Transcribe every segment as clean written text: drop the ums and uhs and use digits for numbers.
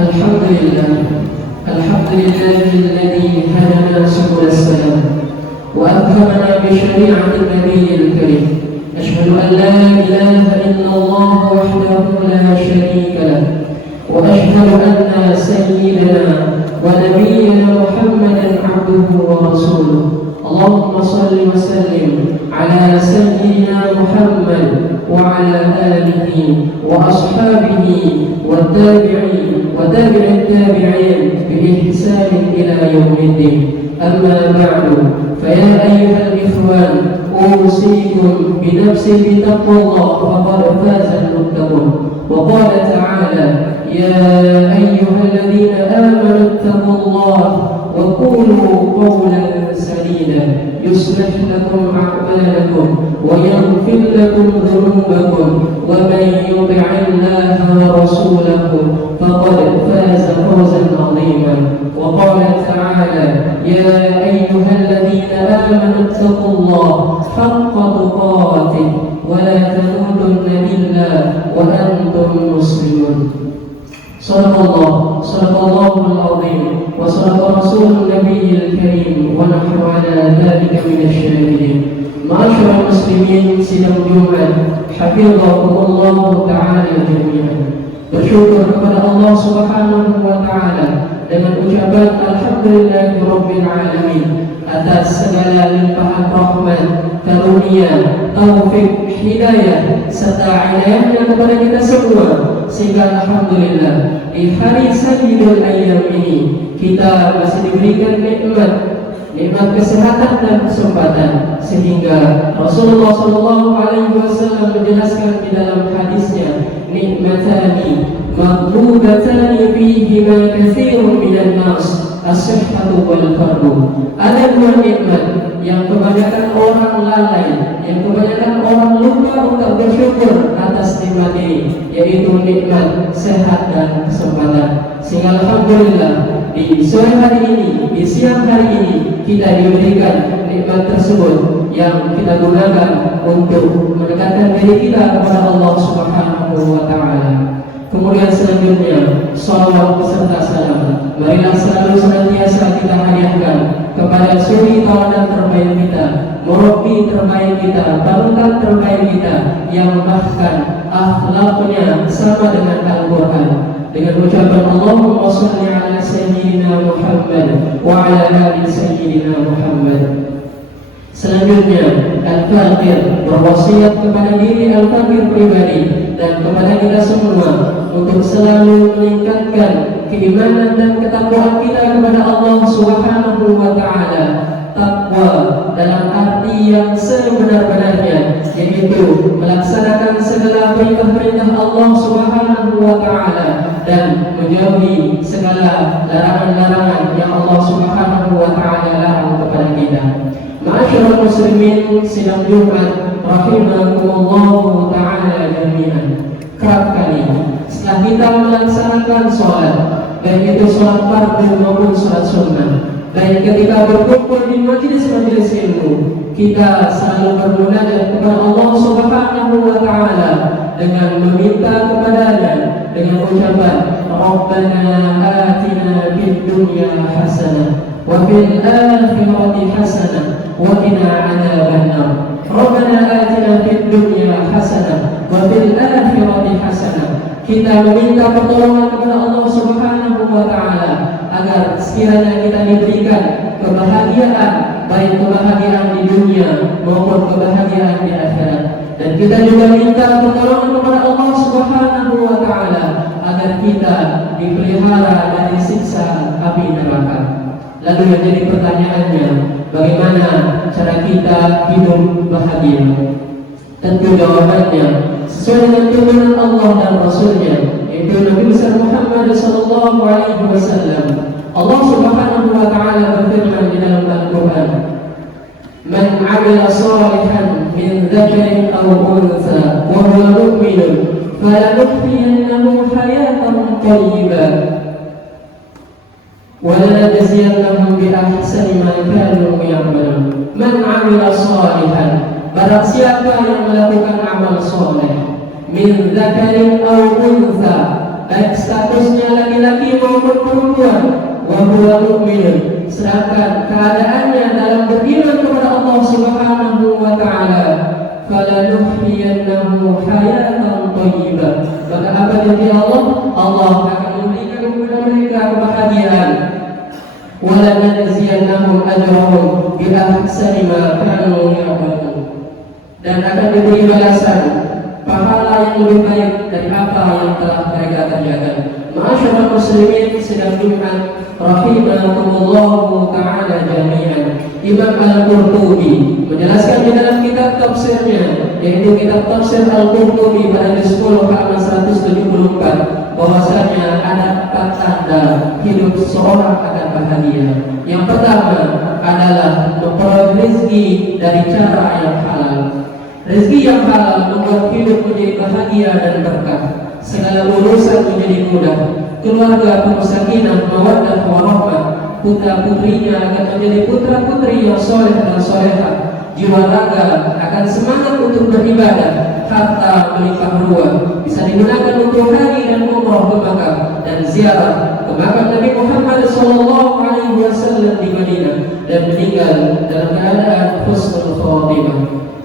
الحمد لله الذي هدانا سبل السلام وأكرمنا بشريعة النبي الكريم. أشهد أن لا إله إلا الله وحده لا شريك له، وأشهد أن سيدنا ونبينا محمدا عبده ورسوله. اللهم صل وسلم على سيدنا محمد وعلى آله وأصحابه والتابعين وتابع التابعين بإحسان إلى يوم الدين. أما بعد، فيا أيها الإخوان، أوصيكم بنفسي بتقوى الله فقد فاز المتقون. وقال تعالى: يا أيها الذين آمنوا اتقوا الله وقولوا قولا سديدا يصلح لكم أعمالكم ويغفر لكم ذنوبكم، ومن يطع الله ورسوله فقد فاز فوزا عظيما. وقال تعالى: يا أيها الذين آمنوا اتقوا الله حق تقاته ولا تموتن إلا وأنتم مسلمون. صدق الله العظيم وصدق رسول النبي الكريم ونحن على ذلك من الشاهدين. معاشر المسلمين sidang Jumat, hafizahumullah ta'ala jami'an. Bersyukur kepada Allah Subhanahu wa ta'ala dengan ucapan alhamdulillahirabbil alamin atas segala limpahan rahmat, karunia, taufik, hidayah serta inayahnya kepada kita semua, sehingga alhamdulillah di hari Sayyidul Ayyam ini kita masih diberikan nikmat kesehatan dan kesempatan, sehingga Rasulullah SAW menjelaskan di dalam hadisnya, nikmatani maglubatani fihima katsirun minan nas as-sihhatu wal fardu. Ada dua nikmat yang kebanyakan orang lalai, yang kebanyakan orang lupa untuk bersyukur atas nikmat ini, yaitu nikmat sehat dan kesempatan. Sehingga alhamdulillah di sore hari ini, di siang hari ini kita diberikan nikmat tersebut yang kita gunakan untuk mendekatkan diri kita kepada Allah Subhanahu wa ta'ala. Kemudian selanjutnya, salawat beserta salam marilah selalu senantiasa kita hadiahkan kepada suri tauladan terbaik kita, murabbi terbaik kita, panutan terbaik kita, yang bahkan akhlaknya sama dengan Al-Quran, dengan ucapan Allahumma shalli ala sayyidina Muhammad wa ala ali sayyidina Muhammad. Selanjutnya, Al-Fakir berwasiat kepada diri Al-Fakir pribadi dan kepada kita semua untuk selalu meningkatkan keimanan dan ketakwaan kita kepada Allah Subhanahu wa ta'ala. Takwa dalam arti yang sebenar-benarnya, yaitu melaksanakan segala perintah-perintah Allah Subhanahu wa ta'ala dan menjauhi segala larangan-larangan yang Allah Subhanahu wa ta'ala larang kepada kita. Ma'asyiral muslimin sidang Jumat rahimakumullah ta'ala jami'an. Kerap kali setelah kita melaksanakan sholat, baik itu sholat fardu maupun sholat sunnah, baik ketika berkumpul di majelis-majelis ilmu, kita selalu bermunajat kepada Allah Subhanahu wa ta'ala dengan meminta kepadanya dengan ucapan Rabbana atina fid dunya hasanah wa fil akhirati hasanah wa qina adzabannar. Rabbana atina fid dunya hasanah wa fil akhirati hasanah. Kita meminta pertolongan kepada Allah Subhanahu wa ta'ala agar sekiranya kita diberikan kebahagiaan, baik kebahagiaan di dunia maupun kebahagiaan di akhirat. Dan kita juga minta pertolongan kepada Allah Subhanahu wa ta'ala agar kita dipelihara dari siksa api neraka. Lalu yang jadi pertanyaannya, bagaimana cara kita hidup bahagia? Tentu jawabannya sesuai dengan tuntunan Allah dan Rasulnya, yaitu Nabi besar Muhammad sallallahu alaihi wasallam. Allah Subhanahu wa ta'ala berfirman di dalam Al-Quran, Man 'amila shalihan min dzakarin aw untha wa huwa mu'minun falanuhyiyannahu hayatan thayyibah wa lanajziyannahum bi ahsani ma kanu ya'malun. Man 'amila shalihan, barang siapa yang melakukan amal soleh, min dzakarin aw untha, baik statusnya laki-laki maupun perempuan, wa huwa mu'min, sedangkan keadaannya dalam beriman kepada Allah Subhanahu wa taala, falanuhyiyannahu hayatan thayyibah, maka apa janji Allah? Allah akan memberikan kepada mereka kebahagiaan. Wala najziyannahum ajrahum bi ahsani ma kanu ya'malun, dan akan diberi balasan pahala yang lebih baik dari apa yang telah mereka kerjakan. Ma'asyiral muslimin sidang Jumat rahimakumullah ta'ala jami'an. Imam Al-Qurtubi menjelaskan di dalam kitab tafsirnya, yaitu kitab tafsir Al-Qurtubi pada juz 10 halaman 174, bahwasanya ada 4 tanda hidup seseorang akan bahagia. Yang pertama adalah memperoleh rezeki dari cara yang halal. Rezeki yang halal membuat hidup menjadi bahagia dan berkah. Segala urusan menjadi mudah. Keluarga penuh sakinah, mawaddah, warahmah. Putra putrinya akan menjadi putra putri yang soleh dan solehah. Jiwa raga akan semangat untuk beribadah. Harta melimpah ruah, bisa digunakan untuk haji dan umrah ke Makkah dan ziarah ke makam Nabi Muhammad SAW di Madinah, dan meninggal dalam keadaan husnul khatimah.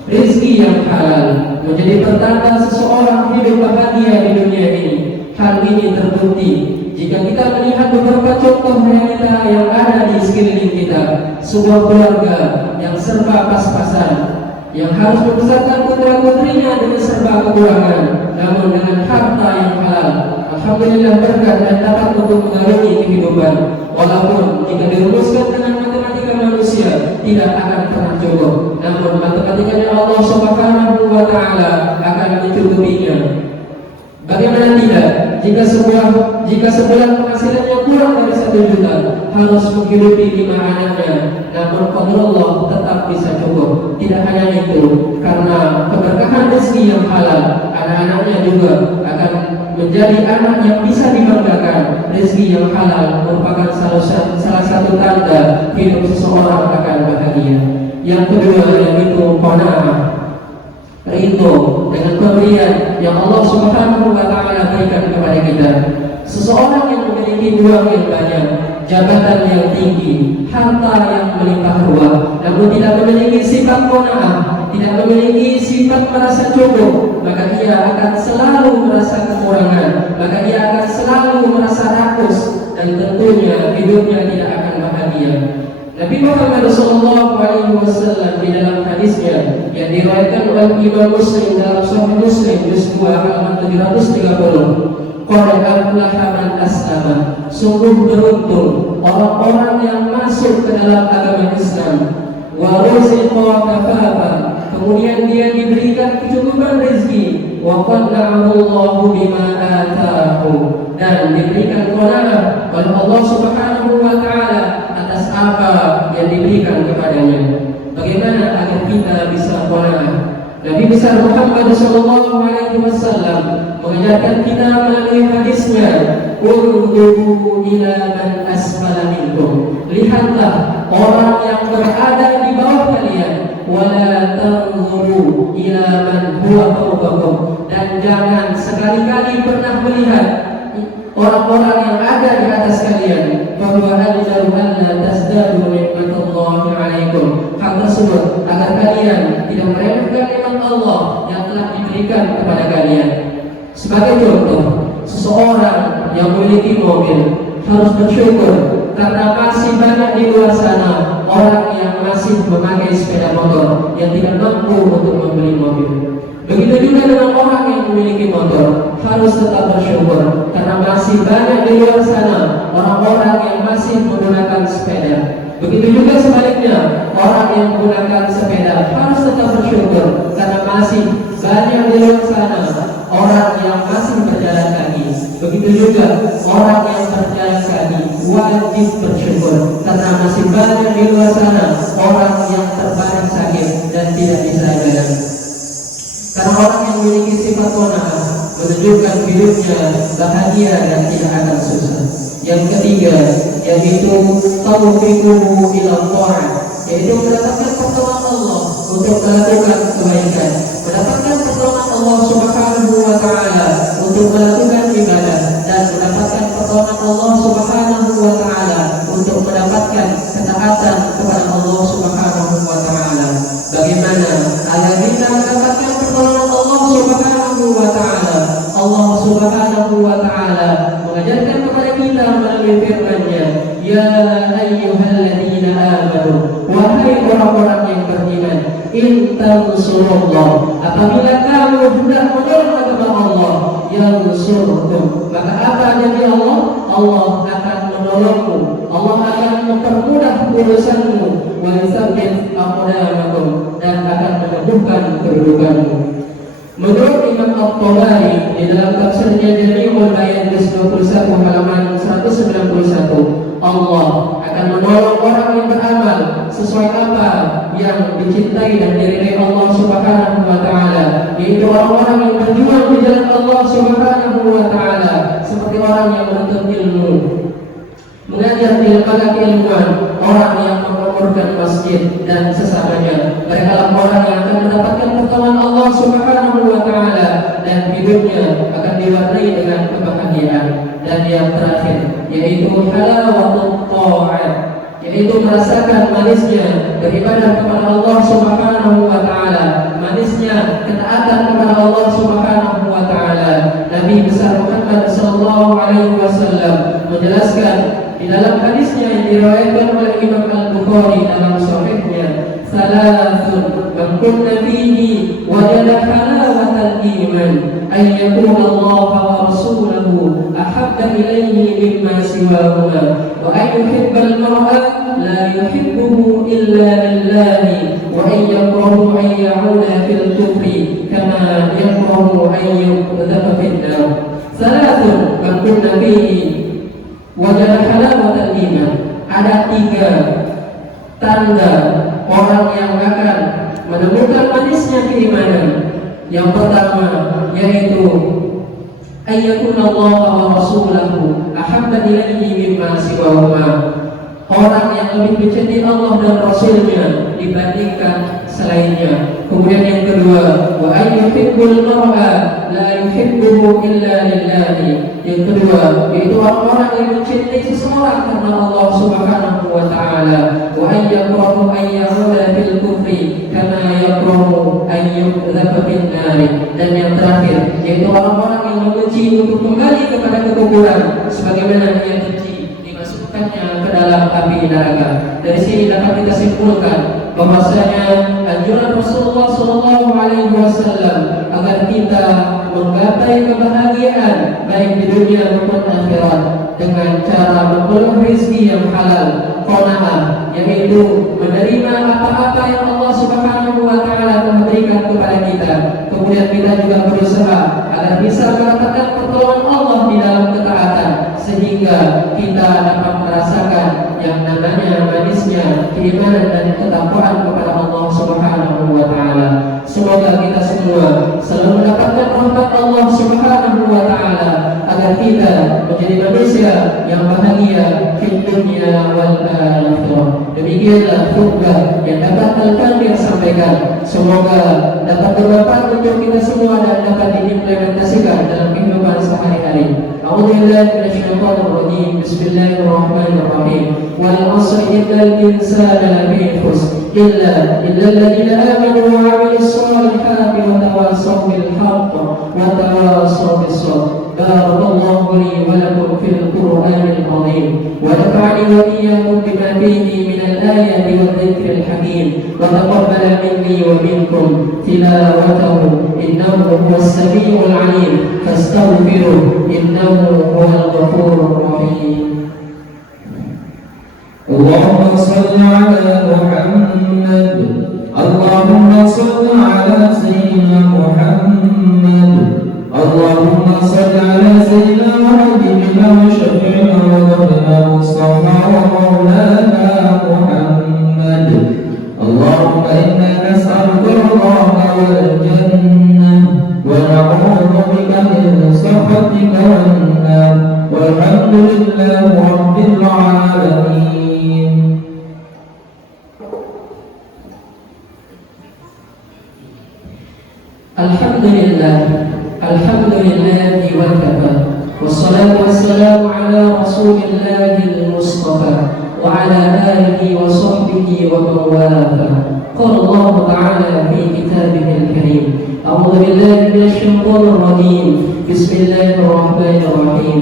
Rezeki yang halal menjadi pertanda seseorang hidup bahagia di dunia ini. Hal ini terbukti jika kita melihat beberapa contoh realita yang ada di sekeliling kita. Sebuah keluarga yang serba pas-pasan, yang harus membesarkan putra-putrinya dengan serba kekurangan, namun dengan harta yang halal, alhamdulillah berkat dan dapat untuk mengarungi kehidupan. Walaupun jika dirumuskan dengan matematika manusia tidak akan pernah cukup, namun matematikanya Allah Subhanahu wa taala akan mencukupinya. Bagaimana tidak jika sebulan penghasilannya kurang dari 1 juta, harus menghidupi 5 anaknya, namun qadarullah tetap bisa cukup. Tidak hanya itu, karena keberkahan rezeki yang halal, anak-anaknya juga akan menjadi anak yang bisa dibanggakan. Rezeki yang halal merupakan salah satu tanda hidup seseorang akan bahagia. Yang kedua yaitu qanaah, ridho dengan pemberian yang Allah Subhanahu wa taala berikan kepada kita. Seseorang yang memiliki uang yang banyak, jabatan yang tinggi, harta yang melimpah ruah, namun tidak memiliki sifat qanaah, tidak memiliki sifat merasa cukup, maka ia akan selalu merasa kekurangan, maka ia akan selalu merasa rakus, dan tentunya hidupnya tidak akan bahagia. Nabi Muhammad SAW di dalam hadisnya yang diriwayatkan oleh Imam Muslim dalam Sahih Muslim juz 2 halaman 730, qad aflaha man aslama, sungguh beruntung orang-orang yang masuk ke dalam agama Islam, wa ruziqa kafafa, kemudian dia diberikan kecukupan rezeki, wa qanna'ahu Allahu bima ataahu, dan diberikan qanaah oleh Allah Subhanahu wa taala atas apa yang diberikan kepadanya. Bagaimana agar kita bisa qanaah? Nabi besar Muhammad SAW mengajarkan kita melalui hadisnya, "Unzuru ila man asfala minkum." Lihatlah orang yang berada di bawah kalian, wala tanzuru ila man huwa fawqakum, dan jangan sekali-kali pernah melihat orang-orang yang ada di atas kalian. Bahwa ajaru alla tazdadu nikmatullahi alaikum, hal tersebut agar kalian tidak meremehkan nikmat Allah yang telah diberikan kepada kalian. Sebagai contoh, seseorang yang memiliki mobil harus bersyukur karena masih banyak di luar sana orang yang masih memakai sepeda motor yang tidak mampu untuk membeli mobil. Begitu juga dengan orang yang memiliki motor, harus tetap bersyukur karena masih banyak di luar sana orang-orang yang masih menggunakan sepeda. Begitu juga sebaliknya, orang yang menggunakan sepeda harus tetap bersyukur karena masih banyak di luar sana orang yang masih berjalan kaki. Begitu juga orang yang berjalan kaki wajib bersyukur karena masih banyak di luar sana orang yang terbaring sakit dan tidak bisa jalan. Karena orang yang memiliki sifat qanaah menunjukkan hidupnya bahagia dan tidak akan susah. Yang ketiga yaitu taufiquhu ila ta'at, yaitu mendapatkan pertolongan Allah untuk melakukan kebaikan, mendapatkan pertolongan Allah Subhanahu wa taala untuk melakukan ibadah, dan mendapatkan pertolongan Allah Ya ayyuhalladzina amanu, wahai orang-orang yang beriman, in tansurullah, apabila kamu hendak menolong agama Allah, yansurkum, maka apa jadi Allah? Allah akan menolongmu, Allah akan mempermudah urusanmu, wa yusabbit aqdamakum, dan akan meneguhkan kedudukanmu. Menurut Imam At-Tabari di dalam tafsirnya Jami'ul Bayan juz 21 halaman 191, Allah akan menolong orang yang beramal sesuai apa yang dicintai dan diridai Allah Subhanahu wa taala, yaitu orang-orang yang berjuang di jalan Allah Subhanahu wa taala, seperti orang yang menuntut ilmu, mengajar di lembaga keilmuan, orang yang menguburkan masjid dan sesamanya. Mereka lah orang yang akan mendapatkan pertolongan Allah Subhanahu wa taala dan hidupnya akan diwarnai dengan kebahagiaan. Dan yang terakhir yaitu halawatul ta'at, yaitu merasakan manisnya beribadah kepada Allah Subhanahu wa taala, manisnya ketaatan kepada Allah Subhanahu wa taala. Nabi besar Muhammad sallallahu alaihi wasallam menjelaskan di dalam hadisnya yang diriwayatkan oleh Imam Al-Bukhari dalam sahihnya, salasun man kunna fihi wajada halawatal iman, ay yakuna Allah wa rasuluhu ahabba ilayhi mimma siwahuma, wa ay yuhibbal mar'a la yuhibbuhu illa lillahi, wa ay yakrahu an ya'uda fil kufri kama yakrahu an yuqdhafa fid nar. Salasun man kunna fihi wajah halawatul iman, ada 3 tanda orang yang akan menemukan manisnya keimanan. Yang pertama yaitu ayyakun Allah wa rasuluhu ahabba ilaihi mimma siwahuma, orang yang lebih mencintai Allah dan Rasulnya dibandingkan selainnya. Kemudian yang kedua, wa ayyuhibbul mar'a la yuhibbuhu illa lillahi. Yang kedua yaitu orang-orang yang mencintai seseorang karena Allah Subhanahu wa taala, wa ayyakrahu an ya'uda fil kufri kama yakrahu an yuqdhafa fin nar. Dan yang terakhir yaitu orang-orang yang membenci untuk kembali kepada kekufuran sebagaimana dia benci dimasukkannya ke dalam api neraka. Dari sini dapat kita simpulkan bahwasanya anjuran Rasulullah sallallahu alaihi wasallam agar kita menggapai kebahagiaan baik di dunia maupun akhirat dengan cara memperoleh rezeki yang halal, qanaah, yaitu menerima apa-apa yang Allah Subhanahu wa taala memberikan kepada kita. Kemudian kita juga berusaha agar bisa mendapatkan pertolongan Allah di dalam ketaatan, sehingga kita dapat merasakan yang namanya manisnya keimanan dan ketakwaan kepada Allah Subhanahu wa taala. Semoga kita semua selalu mendapatkan rahmat Allah Subhanahu wa taala agar kita menjadi manusia yang bahagia di dunia wal akhirah. Demikianlah khutbah yang dapat Al-Qadir sampaikan. Semoga dapat bermanfaat untuk kita semua dan dapat diimplementasikan dalam kehidupan sehari-hari. A'udzubillahi minasyaitonir rajim. Bismillahirrahmanirrahim. Wal 'asri innal insana lafi khusr illa alladziina aamanu wa 'amilus shalihati wa tawassaw bil haqqi wa tawassaw bis sabr. Barakallahu li wa lakum fil Qur'anil 'azim wa nafa'ani wa iyyakum bima fihi minal ayati wadh-dhikril hakim wa taqabbala minni wa minkum tilawatahu innahu huwas samii'ul 'aliim fastaghfiruhu innahu huwal ghafurur rahim. اللهم صل على محمد اللهم صل على سيدنا محمد اللهم صل على سيدنا وحبيبنا وشفيعنا وذكرنا مصطفى ومولانا محمد اللهم إنا نسألك الله والجنة ونعوذ بك من سخطك والنار والحمد لله رب العالمين. Alhamdulillahi wa kafa, wassalatu wassalamu ala rasulillahi al-mustafa wa ala alihi wa sahbihi wa man wala. Qala Allah ta'ala fi kitabihi al-karim, a'udzu billahi minasy syaithanir rajim. Bismillahirrahmanirrahim.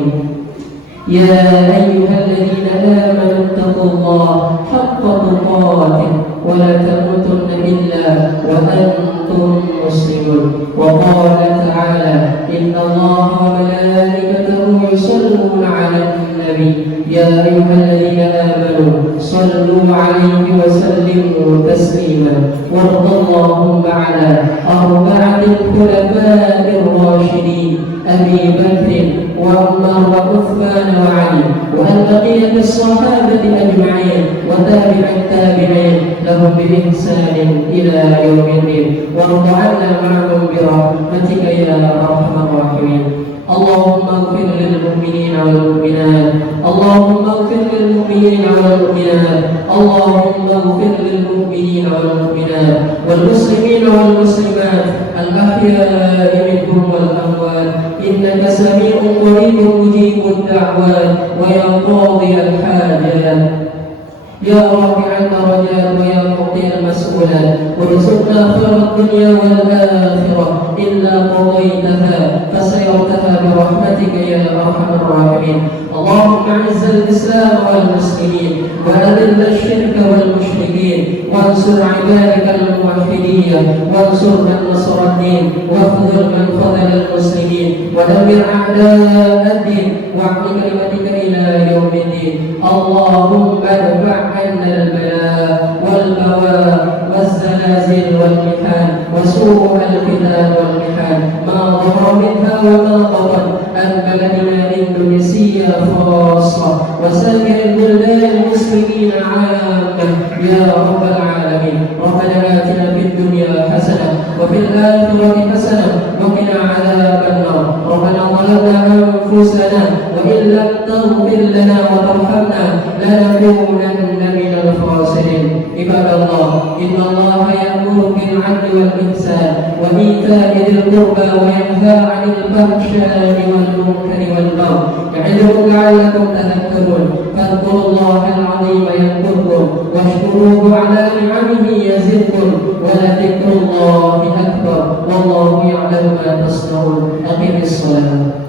يا أيها الذين آمنوا اتقوا الله حق تقاته ولا تموتن إلا وأنتم مسلمون. وقال تعالى: إن الله وملائكته يصلون على النبي يا أيها الذين آمنوا صلوا عليه وسلموا تسليما. وارض اللهم على أربعة الخلفاء الراشدين أبي بكر وعمر وعثمان وعلي، وأن بقية الصحابة أجمعين وتابع التابعين لهم بإحسان إلى يوم الدين. وارض عنا معهم برحمتك يا أرحم الراحمين. اللهم اغفر للمؤمنين والمؤمنات، اللهم اغفر للمؤمنين والمؤمنات، اللهم اغفر للمؤمنين والمؤمنات والمسلمين والمسلمات الأحياء منهم والأموات، إنك سميع قريب مجيب الدعوات ويا قاضي الحاجات، يا رافع الدرجات ويا مقضي المسؤولات. وارزقنا خير الدنيا والآخرة إلا قضيتها فسيرتها برحمتك يا أرحم الراحمين. اللهم أعز الإسلام والمسلمين وأذل الشرك والمشركين وانصر عبادك الموحدين وانصر من نصر الدين واخذل من خذل المسلمين ودمر أعداء الدين واعل كلمتك إلى يوم الدين. اللهم ادفع عنا البلاء والبواء والزلازل والمحن وسوء الفتن والمحن ما ظهر منها وما بطن عن بلدنا إندونيسيا خاصة وسائر البلدان المسلمين عامة يا رب العالمين. ربنا آتنا في الدنيا حسنة وفي الآخرة حسنة وقنا عذاب النار. ربنا ظلمنا أنفسنا وإن لم تغفر لنا وترحمنا لنكونن من الخاسرين. عباد الله، إن الله يأمر بالعدل والإحسان وإيتاء ذي القربى وينهى عن الفحشاء والمنكر والبغي يعظكم لعلكم تذكرون. فاذكروا الله العظيم يذكركم واشكروه على نعمه يزدكم ولذكر الله أكبر والله يعلم ما تصنعون. أقم الصلاة.